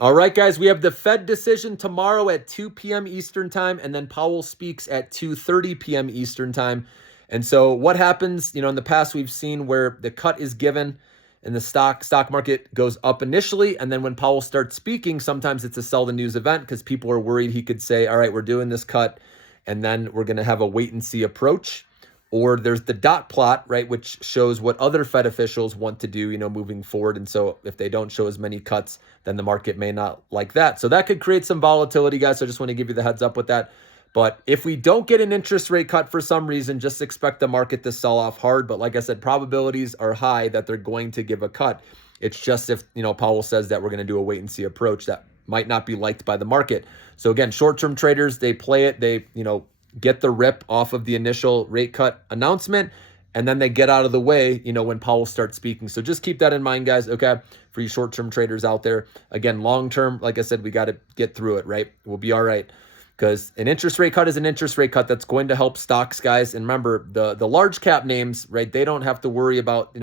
All right, guys, we have the Fed decision tomorrow at 2 p.m. Eastern time, and then Powell speaks at 2:30 p.m. Eastern time. And so what happens, in the past we've seen where the cut is given and the stock market goes up initially, and then when Powell starts speaking, sometimes it's a sell the news event because people are worried he could say, all right, we're doing this cut, and then we're going to have a wait and see approach. Or there's the dot plot, right, which shows what other Fed officials want to do, moving forward. And so if they don't show as many cuts, then the market may not like that. So that could create some volatility, guys. So I just want to give you the heads up with that. But if we don't get an interest rate cut for some reason, just expect the market to sell off hard. But like I said, probabilities are high that they're going to give a cut. It's just if, Powell says that we're going to do a wait and see approach, that might not be liked by the market. So again, short-term traders, they play it. They, get the rip off of the initial rate cut announcement, and then they get out of the way, when Powell starts speaking. So just keep that in mind, guys, okay, for you short-term traders out there. Again, long-term, like I said, we got to get through it, right? We'll be all right, because an interest rate cut is an interest rate cut that's going to help stocks, guys. And remember, the large cap names, right, they don't have to worry about,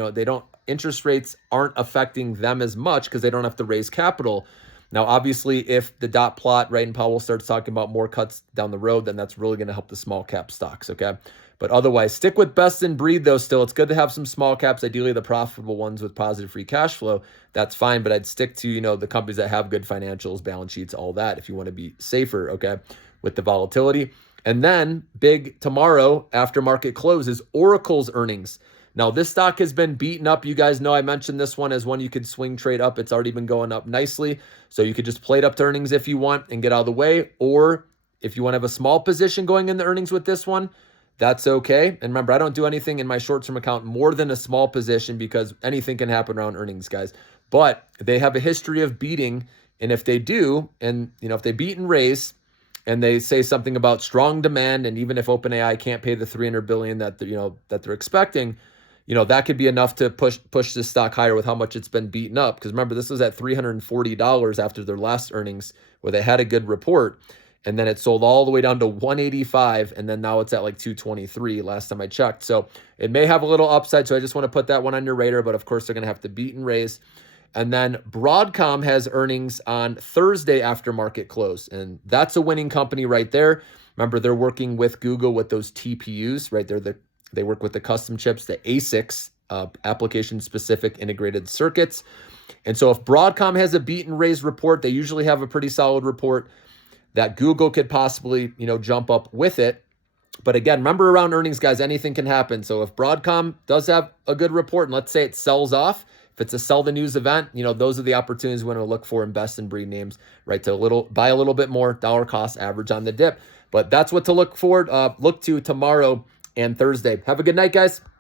interest rates aren't affecting them as much because they don't have to raise capital. Now, obviously, if the dot plot, right, and Powell starts talking about more cuts down the road, then that's really going to help the small cap stocks, okay? But otherwise, stick with best in breed, though, still. It's good to have some small caps, ideally the profitable ones with positive free cash flow. That's fine, but I'd stick to, the companies that have good financials, balance sheets, all that, if you want to be safer, okay, with the volatility. And then, big tomorrow, after market close, is Oracle's earnings. Now, this stock has been beaten up. You guys know I mentioned this one as one you could swing trade up. It's already been going up nicely. So you could just play it up to earnings if you want and get out of the way. Or if you want to have a small position going in the earnings with this one, that's okay. And remember, I don't do anything in my short-term account more than a small position because anything can happen around earnings, guys. But they have a history of beating. And if they do, and if they beat and raise, and they say something about strong demand, and even if OpenAI can't pay the $300 billion that they're expecting, that could be enough to push this stock higher with how much it's been beaten up. Because remember, this was at $340 after their last earnings where they had a good report. And then it sold all the way down to 185. And then now it's at like 223 last time I checked. So it may have a little upside. So I just want to put that one on your radar. But of course, they're going to have to beat and raise. And then Broadcom has earnings on Thursday after market close. And that's a winning company right there. Remember, they're working with Google with those TPUs, right? They work with the custom chips, the ASICs, application-specific integrated circuits. And so if Broadcom has a beat and raise report, they usually have a pretty solid report that Google could possibly, jump up with it. But again, remember around earnings, guys, anything can happen. So if Broadcom does have a good report, and let's say it sells off, if it's a sell the news event, those are the opportunities we want to look for in best in breed names, right? To buy a little bit more, dollar cost average on the dip. But that's what to look to tomorrow and Thursday. Have a good night, guys.